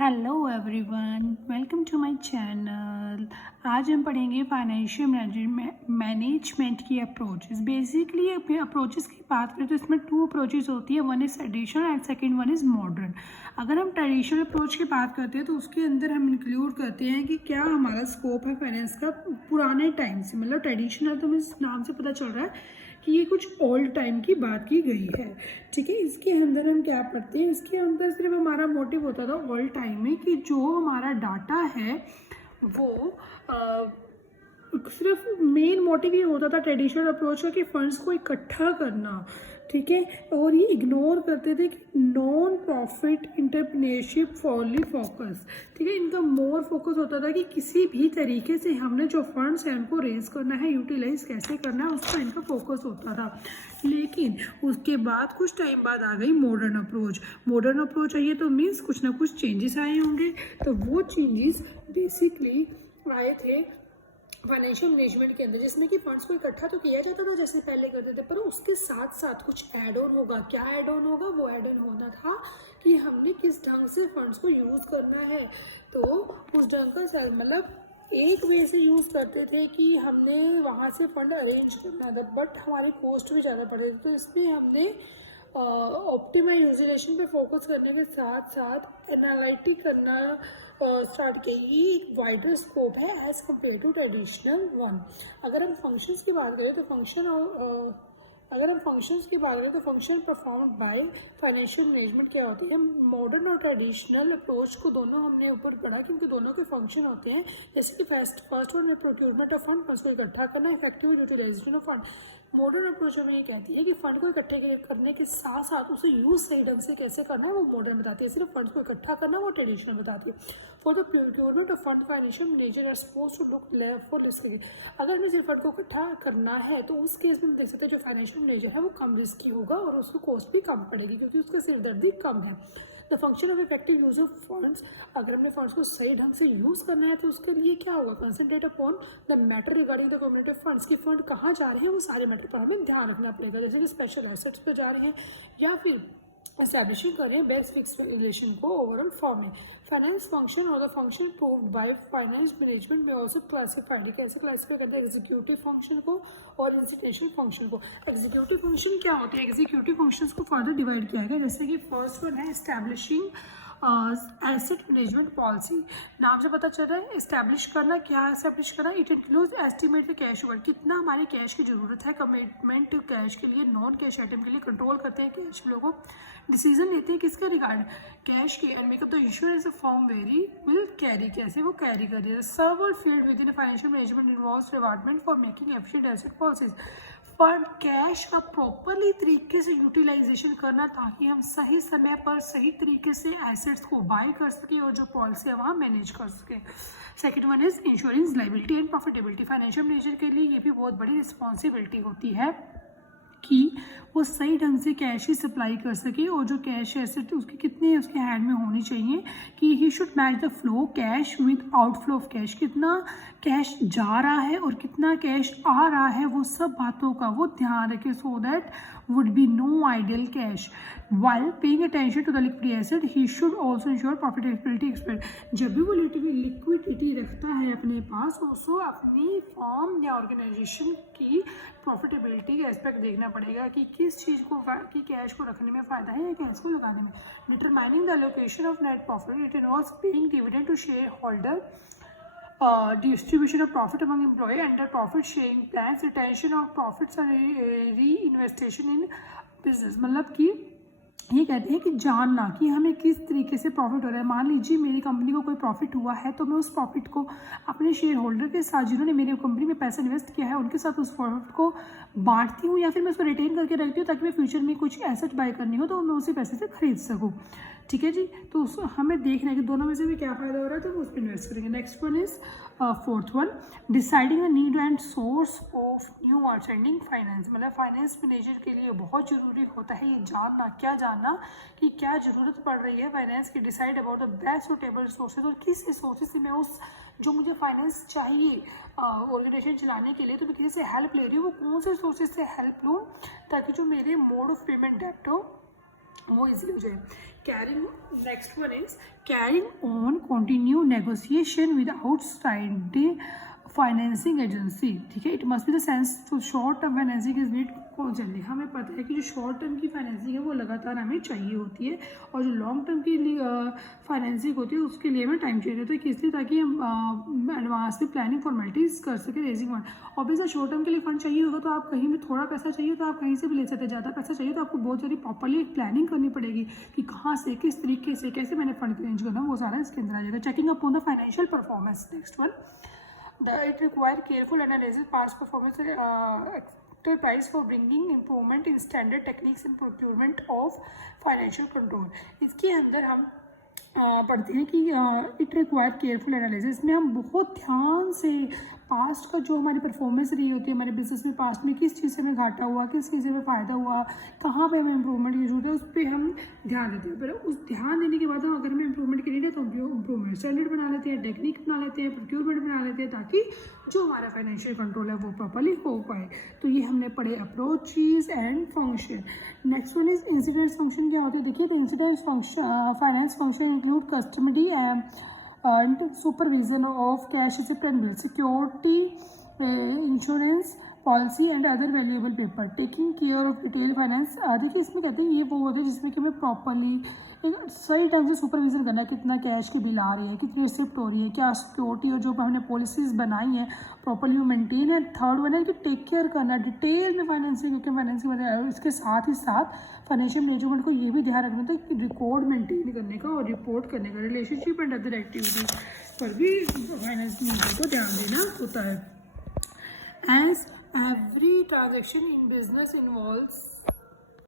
Hello everyone, welcome to my channel. आज हम पढ़ेंगे फाइनेंशियल मैनेजमेंट की अप्रोचेस। बेसिकली अप्रोचेस की बात करें तो इसमें टू अप्रोचेस होती है, one is traditional and second one is modern. अगर हम ट्रेडिशनल अप्रोच की बात करते हैं तो उसके अंदर हम इंक्लूड करते हैं कि क्या हमारा स्कोप है फाइनेंस का पुराने टाइम से, मतलब ट्रेडिशनल तो इस नाम से पता चल रहा है कि ये कुछ ओल्ड टाइम की बात की गई है। ठीक है, इसके अंदर हम क्या पढ़ते हैं, इसके अंदर सिर्फ हमारा मोटिव होता था ओल्ड टाइम में कि जो हमारा डाटा है वो सिर्फ मेन मोटिव ये होता था ट्रेडिशनल अप्रोच का कि फंड्स को इकट्ठा करना। ठीक है, और ये इग्नोर करते थे कि नॉन प्रॉफिट इंटरप्रेन्योरशिप फॉरली फोकस। ठीक है, इनका मोर फोकस होता था कि किसी भी तरीके से हमने जो फंड्स हैं उनको रेज करना है, यूटिलाइज कैसे करना है, उस पर इनका फोकस होता था। लेकिन उसके बाद कुछ टाइम बाद आ गई modern approach. Modern approach I है तो मीन्स कुछ ना कुछ चेंजेस आए होंगे। तो वो चेंजेस बेसिकली आए थे फाइनेंशियल मैनेजमेंट के अंदर, जिसमें कि फंड्स को इकट्ठा तो किया जाता था जैसे पहले करते थे, पर उसके साथ साथ कुछ ऐड ऑन होगा। क्या ऐड ऑन होगा? वो ऐड ऑन होना था कि हमने किस ढंग से फंड्स को यूज़ करना है। तो उस ढंग का सर मतलब एक वे से यूज़ करते थे कि हमने वहाँ से फंड अरेंज करना था, बट हमारी कॉस्ट भी ज़्यादा पड़े थे। तो इसमें हमने ऑप्टिमाइज यूटिलाइजेशन पे फोकस करने के साथ साथ एनालिटिक करना स्टार्ट किया। ये एक वाइडर स्कोप है as compare to traditional one. अगर हम फंक्शंस की बात करें तो function perform by financial management क्या होती है। मॉडर्न और ट्रेडिशनल अप्रोच को दोनों हमने ऊपर पढ़ा क्योंकि दोनों के फंक्शन होते हैं। जैसे कि फर्स्ट वन में प्रोक्योरमेंट ऑफ फंड, फंड्स को इकट्ठा करना, effective utilization of fund. Modern approach हमें ये कहती है कि फंड को इकट्ठे करने के साथ साथ उसे यूज सही ढंग से कैसे करना है वो मॉडर्न बताती है। सिर्फ फंड को इकट्ठा करना वो ट्रेडिशनल बताती है। For the procurement of fund financial manager are suppose to look left for risk. अगर हमें सिर्फ फंड को इकट्ठा करना है तो उस केस में हम देख सकते हैं जो फाइनेंशियल मैनेजर है वो कम रिस्की होगा और उसको कॉस्ट भी कम पड़ेगी क्योंकि उसका सिरदर्दी कम है। The function of effective use of funds, अगर हमने फंड्स को सही ढंग से यूज करना है तो उसके लिए क्या होगा, concentrate upon the matter regarding the community funds की फंड कहाँ जा रहे हैं वो सारे मैटर पर हमें ध्यान रखना पड़ेगा। जैसे कि स्पेशल एसेट्स पर जा रहे हैं या फिर एस्टैब्लिशिंग कर रहे हैं बेस्ट फिक्स रिलेशन को ओवरऑल फॉर्म में। फाइनेंस फंक्शन और the function proved by finance management में ऑल्सो क्लासिफाइड। कैसे क्लासिफाई करते हैं? एग्जीक्यूटिव फंक्शन को और इंस्टीट्यूशनल फंक्शन को। एग्जीक्यूटिव फंक्शन क्या होते हैं? एग्जीक्यूटिव फंक्शंस को फर्दर डिवाइड किया गया, जैसे कि फर्स्ट वन है एस्टैब्लिशिंग एसेट मैनेजमेंट पॉलिसी। नाम से पता चल रहा है एस्टैब्लिश करना। क्या एस्टैब्लिश करना? It includes estimate the cash over, कितना हमारे कैश की जरूरत है, कमिटमेंट कैश के लिए, नॉन कैश आइटम के लिए, कंट्रोल करते हैं कैश फ्लो को, डिसीजन लेते हैं किसके रिगार्ड, कैश के, and make up the insurance form very will carry, कैसे वो कैरी कर रही है। Several field with in financial management involves department for making efficient asset policies. पर कैश का प्रॉपरली तरीके से यूटिलाइजेशन करना ताकि हम सही समय पर सही तरीके से एसेट्स को बाय कर सके और जो पॉलिसी है वहाँ मैनेज कर सके। Second one is insurance liability and profitability. Financial manager के लिए ये भी बहुत बड़ी रिस्पॉन्सिबिलिटी होती है कि वो सही ढंग से कैश ही सप्लाई कर सके और जो कैश एसेट उसके कितने उसके हैंड में होनी चाहिए कि he should match the flow cash with outflow of cash. कितना कैश जा रहा है और कितना कैश आ रहा है वो सब बातों का वो ध्यान रखे, so that would be no ideal cash. While paying attention to the liquid asset he should also ensure profitability expect. जब भी वो लिक्विडिटी रखता है अपने पास उसको अपनी फॉर्म या ऑर्गेनाइजेशन की प्रॉफिटेबिलिटी का एस्पेक्ट देखना पड़ेगा कि किस चीज़ को कि कैश को रखने में फ़ायदा है या कैश को लगाने में। Determining the allocation of net profit, it involves paying dividend to share holder, distribution of profit among employee under profit sharing plans, retention of profits and reinvestation in business। मतलब कि ये कहते हैं कि जानना कि हमें किस तरीके से प्रॉफिट हो रहा है। मान लीजिए मेरी कंपनी को कोई प्रॉफिट हुआ है तो मैं उस प्रॉफिट को अपने शेयर होल्डर के साथ जिन्होंने मेरी कंपनी में पैसा इन्वेस्ट किया है उनके साथ उस प्रॉफिट को बांटती हूँ या फिर मैं उसको रिटेन करके रखती हूँ ताकि मैं फ्यूचर में कुछ एसेट बाय करनी हो तो मैं उसी पैसे से खरीद सकूँ। ठीक है जी, तो हमें देखना है कि दोनों में से भी क्या फ़ायदा हो रहा है तो हम उस पर इन्वेस्ट करेंगे। Next one is fourth one, deciding the need and source of new outstanding finance. मतलब फाइनेंस मैनेजर के लिए बहुत ज़रूरी होता है ये जानना, क्या जानना कि क्या ज़रूरत पड़ रही है फाइनेंस की। Decide about the best suitable resources, और किस रिसोर्सेज से मैं उस जो मुझे फाइनेंस चाहिए ऑर्गेनाइजेशन चलाने के लिए तो मैं किसी से हेल्प ले रही हूँ, वो कौन से रिसोर्सेज से हेल्प लूँ ताकि जो मेरे मोड ऑफ पेमेंट डेप्ट हो वो इजी हो जाए। Carrying, next one is carrying on continue negotiation with outside financing agency, ठीक है। It must be the sense to short term financing is need constantly. हमें पता है कि जो शॉर्ट टर्म की फाइनेंसिंग है वो लगातार हमें चाहिए होती है, और जो लॉन्ग टर्म की फाइनेंसिंग होती है उसके लिए हमें टाइम चाहिए होता है। किस लिए? ताकि हम एडवांस में प्लानिंग फॉर्मेलिटीज़ कर सकें raising fund. Obviously short term के लिए फंड चाहिए होगा तो आप कहीं भी थोड़ा पैसा चाहिए तो आप कहीं से भी ले सकते हैं, ज़्यादा पैसा चाहिए तो आपको बहुत सारी प्रॉपरली प्लानिंग करनी पड़ेगी कि कहाँ से, किस तरीके से, कैसे मैंने फंड अरेंज करना, वो सारा इसके अंदर आ जाएगा। Checking upon the financial performance, next one, it require careful analysis past performance enterprise for bringing improvement in standard techniques in procurement of financial control। इसके अंदर हम पढ़ते हैं कि इट रिक्वायर केयरफुल एनालिसिस में हम बहुत ध्यान से पास्ट का जो हमारी परफॉर्मेंस रही होती है हमारे बिजनेस में, पास्ट में किस चीज़ से हमें घाटा हुआ, किस चीज़ से हमें फ़ायदा हुआ, कहाँ पे हमें इंप्रूवमेंट की जरूरत है, उस पर हम ध्यान देते हैं। पर उस ध्यान देने के बाद हम अगर हमें इंप्रूवमेंट की नीड है तो इंप्रूवमेंट स्टैंडर्ड बना लेते हैं, टेक्निक बना लेते हैं, प्रोक्योरमेंट बना लेते हैं, ताकि जो हमारा फाइनेंशियल कंट्रोल है वो प्रॉपरली हो पाए। तो ये हमने पढ़े approaches and function. Next one is incidents function. क्या होता है? देखिए, तो incidents function finance function include customary and supervision of cash receipt and bill, security, insurance policy and other valuable paper, taking care of detail finance. देखिए, इसमें कहते हैं ये वो होते हैं जिसमें कि हमें प्रॉपरली एक सही ढंग से सुपरविजन करना है, कितना कैश की बिल आ रही है, कितनी रिसिप्ट हो रही है, क्या सिक्योरिटी और जो हमने पॉलिसीज़ बनाई हैं प्रॉपरली वो मेंटेन है। थर्ड वन है कि टेक केयर करना डिटेल में फाइनेंसिंग, क्योंकि फाइनेंसिंग इसके साथ ही साथ फाइनेंशियल मैनेजमेंट को ये भी ध्यान रखना था कि रिकॉर्ड मेंटेन करने का और रिपोर्ट करने का, रिलेशनशिप एंड अदर एक्टिविटीज़ पर भी फाइनेंस मैनेजमेंट को ध्यान देना होता है। As every transaction in business involves